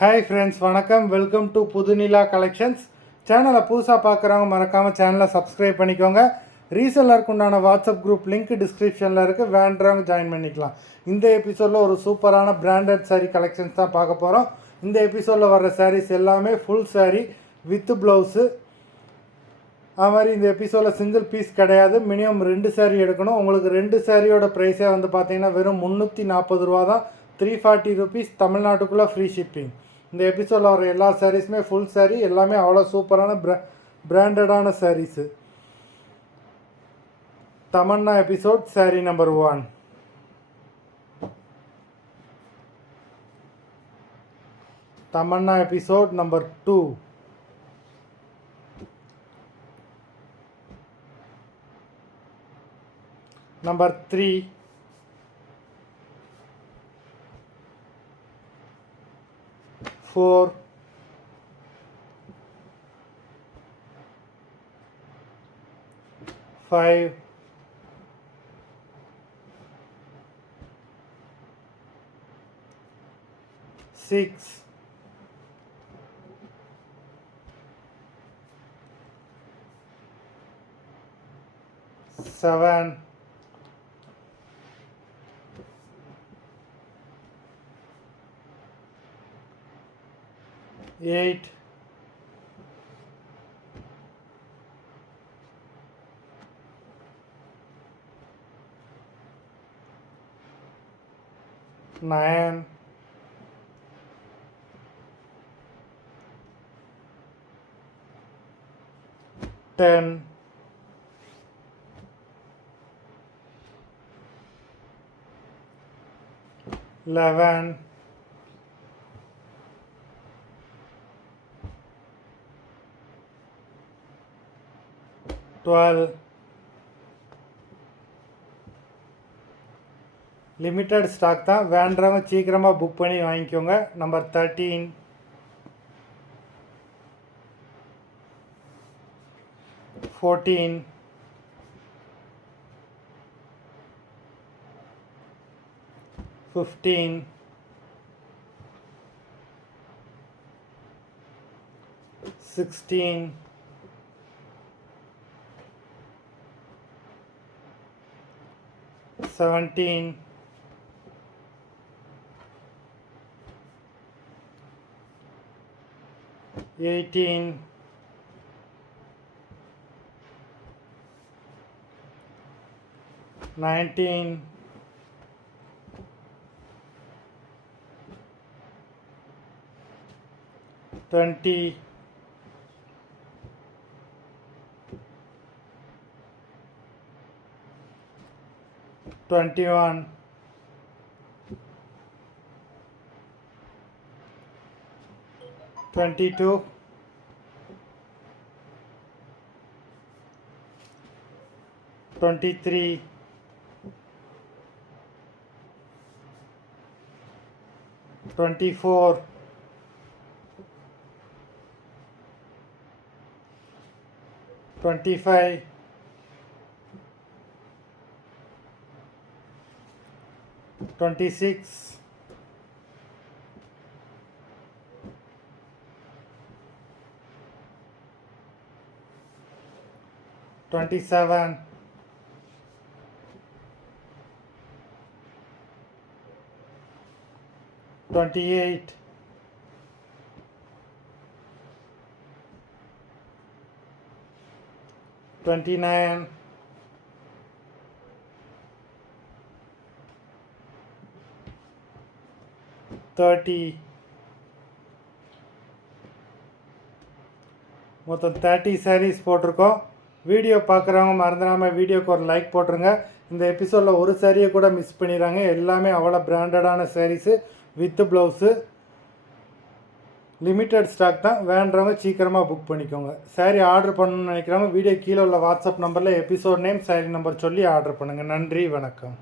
Hi friends, வணக்கம். Welcome to Pudhunila collections. சேனலை புதுசாக பார்க்குறவங்க மறக்காமல் சேனலை சப்ஸ்கிரைப் பண்ணிக்கோங்க. ரீசெல்லருக்கு உண்டான வாட்ஸ்அப் குரூப் லிங்க் டிஸ்கிரிப்ஷனில் இருக்குது, வேண்டுறவங்க ஜாயின் பண்ணிக்கலாம். இந்த எபிசோடில் ஒரு சூப்பரான பிராண்டட் சாரீ கலெக்ஷன்ஸ் தான் பார்க்க போகிறோம். இந்த எபிசோடில் வர்ற சாரீஸ் எல்லாமே ஃபுல் சாரீ வித் ப்ளவுஸு. அது மாதிரி இந்த எபிசோடில் சிங்கிள் பீஸ் கிடையாது, மினிமம் 2 சாரீ எடுக்கணும். உங்களுக்கு 2 சாரியோட ப்ரைஸே வந்து பார்த்தீங்கன்னா வெறும் 340 ரூபா தான். 340 ருபீஸ், தமிழ்நாட்டுக்குள்ளே ஃப்ரீ ஷிப்பிங். இந்த எபிசோடில் வர எல்லா சாரீஸுமே ஃபுல் சாரீ, எல்லாமே அவ்வளோ சூப்பரான பிராண்டடான saris. Tamannaah episode sari number 1. Tamannaah episode number 2. Number 3. 4. 5. 6. 7. 8. 9. 10. 11. 12. Limited stock தான், வேண்டவங்க சீக்கிரமாக புக் பண்ணி வாங்கிக்கோங்க. நம்பர் 13. 14. 15. 16. 17. 18. 19. 20. 21. 22. 23. 24. 25. 26. 27. 28. 29. 30. மொத்தம் 30 சாரீஸ் போட்டிருக்கோம். வீடியோ பார்க்குறவங்க மறந்துடாமல் வீடியோக்கு ஒரு லைக் போட்டுருங்க. இந்த எபிசோடில் ஒரு சாரியை கூட மிஸ் பண்ணிடுறாங்க. எல்லாமே அவ்வளோ பிராண்டடான saris with blouse. Limited stock தான், வேண்டவங்க சீக்கிரமாக புக் பண்ணிக்கோங்க. சாரீ ஆர்டர் பண்ணணும்னு நினைக்கிறவங்க வீடியோ கீழே உள்ள வாட்ஸ்அப் நம்பரில் எபிசோட் நேம், சாரீ நம்பர் சொல்லி ஆர்டர் பண்ணுங்கள். நன்றி, வணக்கம்.